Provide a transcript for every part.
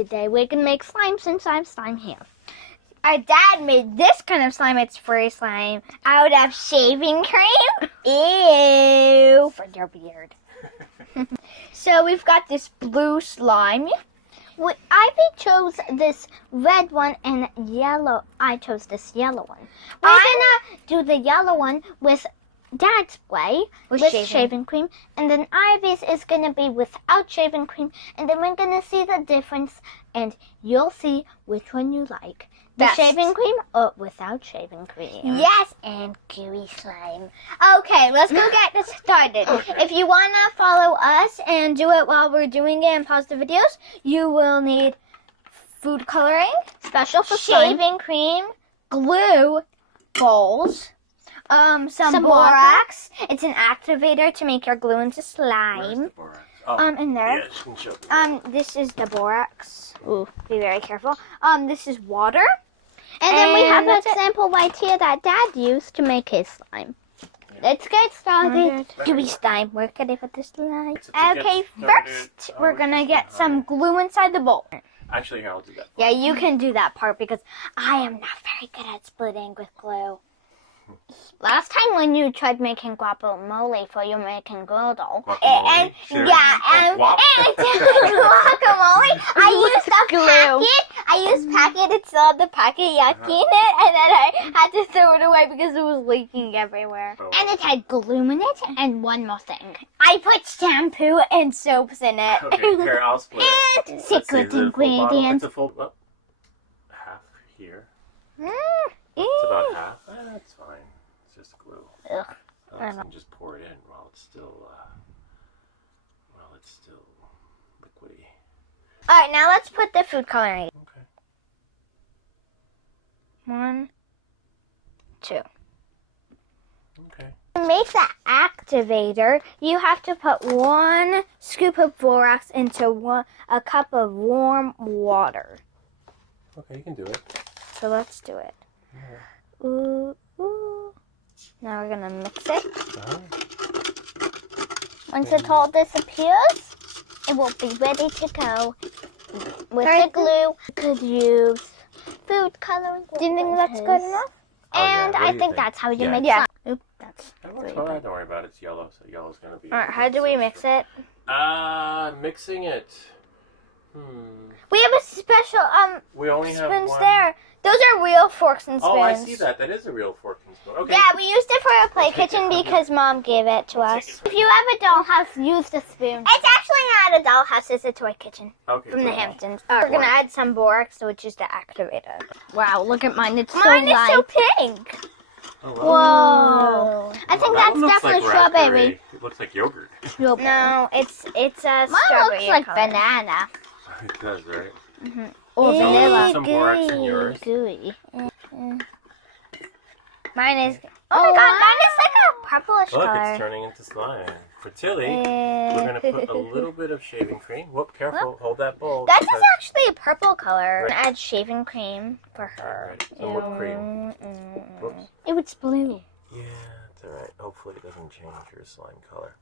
today we're gonna make slime since I have slime here. Our dad made this kind of slime. It's furry slime out of shaving cream. Ew, for your beard. So we've got this blue slime. Ivy chose this red one and yellow. I chose this yellow one. We're gonna do the yellow one with Dad's way with shaving cream, and then Ivy's is gonna be without shaving cream, and then we're gonna see the difference, and you'll see which one you like. The shaving cream or without shaving cream. Yes, and gooey slime. Okay, let's go get this started. If you want to follow us and do it while we're doing it and pause the videos, you will need food coloring, special for shaving cream, glue, bowls, some borax. It's an activator to make your glue into slime. In there. This is the borax. Ooh, be very careful. This is water. And then we have an example right here that Dad used to make his slime. Let's get started. Gooey slime. Where can I put this slime? Okay, first we're gonna get some glue inside the bowl. Actually, here, I'll do that. Yeah, you can do that part because I am not very good at splitting with glue. Last time when you tried making guacamole for you making girdle, guacamole? Guacamole, I used a packet. I used packet and still had the packet yucky in it, and then I had to throw it away because it was leaking everywhere. And it had glue in it, and one more thing. I put shampoo and soaps in it. Okay, here, I'll split it. And secret ingredients. It's a full, half here. It's about half. That's fine. It's just glue. Ugh. And just pour it in while it's still, liquidy. All right, now let's put the food coloring. Okay. 1, 2. Okay. To make the activator, you have to put 1 scoop of borax into a cup of warm water. Okay, you can do it. So let's do it. Yeah. Ooh, ooh. Now we're gonna mix it. Once it all disappears, it will be ready to go. With the glue, you could use food coloring. Do you think that's good enough? And I think that's how you make slime. Oop, that's. That works all right. Don't worry about it. It's yellow, so yellow's gonna be. All right, how do we mix it? Mixing it. We have a special We only have spoons one. there. Those are real forks and spoons. Oh, I see that. That is a real fork and spoon. Okay. Yeah, we used it for our play kitchen because Mom gave it to us. If you have a dollhouse, use the spoon. It's actually not a dollhouse, it's a toy kitchen. Okay. From the Hamptons. We're going to add some borax, which is the activator. Wow, look at mine. It's so light. Mine is so pink. Oh, wow. Whoa. I think that that's looks definitely like strawberry. It looks like yogurt. No, it's a Mine strawberry. looks like color. banana. It does, right? Or So vanilla. some borax in yours. Gooey. Mine is. Oh my god, mine is like a purplish Look, color. it's turning into slime. For Tilly, we're going to put a little bit of shaving cream. Whoop, careful. Hold that bowl. That is actually a purple color. I'm gonna add shaving cream for her. Right. So whipped cream. Whoops. It was blue. Yeah, it's alright. Hopefully it doesn't change your slime color.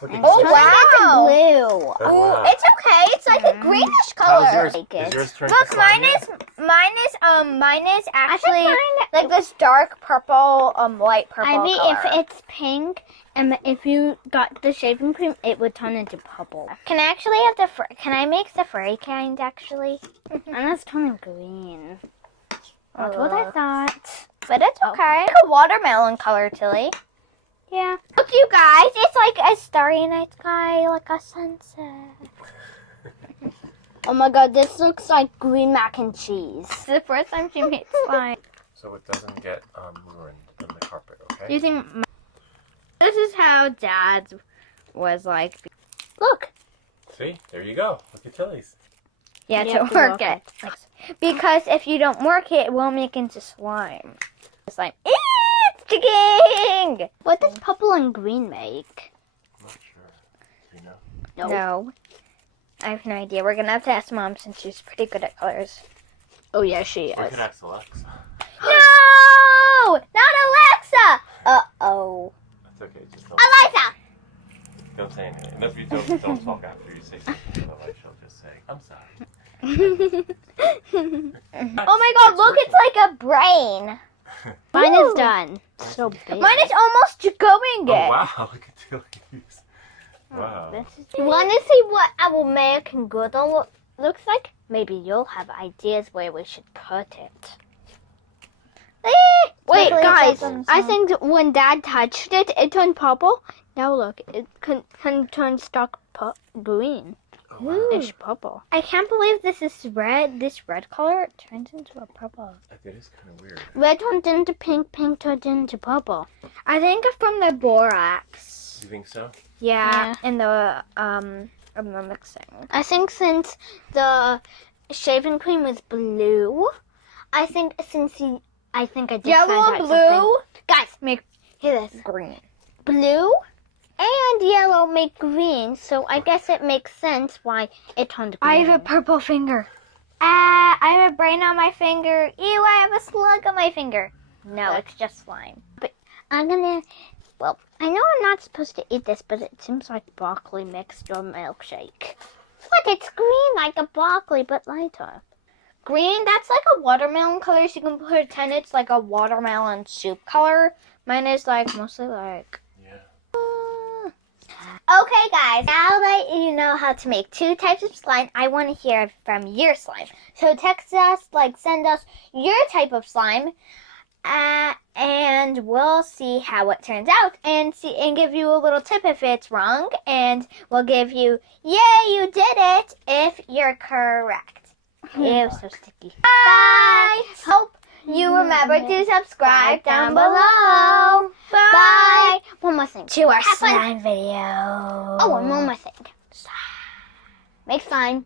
Look, Oh it's- wow! Blue. Oh, wow. It's okay. It's like a greenish color. How's yours? Is yours turned to Look, slime mine is mine is actually like this dark purple, light purple Ivy, color. if it's pink, and if you got the shaving cream, it would turn into purple. Can I actually have can I make the furry kind actually? And that's turning green. That's what I thought. But it's okay. Like a watermelon color, Tilly. Yeah. Look, you guys, it's like a starry night sky, like a sunset. Oh my god, this looks like green mac and cheese. It's the first time she made slime. So it doesn't get ruined in the carpet, okay? Do you think this is how Dad's was like? Look. See? There you go. Look at Tilly's. Yeah, You to have to work work it. Because if you don't work it, it won't make into slime. Slime. It's sticking! What does purple and green make? I'm not sure. You know? No. I have no idea. We're gonna have to ask Mom since she's pretty good at colors. Oh yeah, she We is. could ask Alexa. No! Not Alexa! Uh-oh. That's okay. Just Eliza! don't say anything. If you don't talk after you say something, otherwise she'll just say. brain. Mine Ooh. is done. So big. Mine is almost going Oh it. wow! Look at the leaves. Wow. You want to see what our American Girl looks like? Maybe you'll have ideas where we should put it. Wait, Hopefully guys. it's up I on think when Dad touched it, it turned purple. Now look, it can turn stock green. Oh, wow. It's purple. I can't believe this is red. This red color turns into a purple. That is kind of weird. Red turned into pink, pink turned into purple. I think it's from the borax. You think so? Yeah, and the mixing. I think since the shaving cream is blue, I think I just Yellow found and out blue, something. guys, make Hear this. green. Blue and yellow make green, so I guess it makes sense why it turned green. I have a purple finger. I have a brain on my finger. Ew, I have a slug on my finger. No, it's just slime. I'm gonna. Well, I know I'm not supposed to eat this, but it seems like broccoli mixed or milkshake. But it's green like a broccoli, but lighter. Green, that's like a watermelon color, so you can pretend it's like a watermelon soup color. Mine is like mostly like... Yeah. Okay, guys, now that you know how to make 2 types of slime, I want to hear from your slime. So text us, send us your type of slime, and we'll see how it turns out, and give you a little tip if it's wrong, and we'll give you, yay, you did it, if you're correct. Ew, so sticky. Bye! Hope you remember to subscribe down below. Bye! One more thing. To our Have fun. slime video. Oh, and one more thing. Make slime.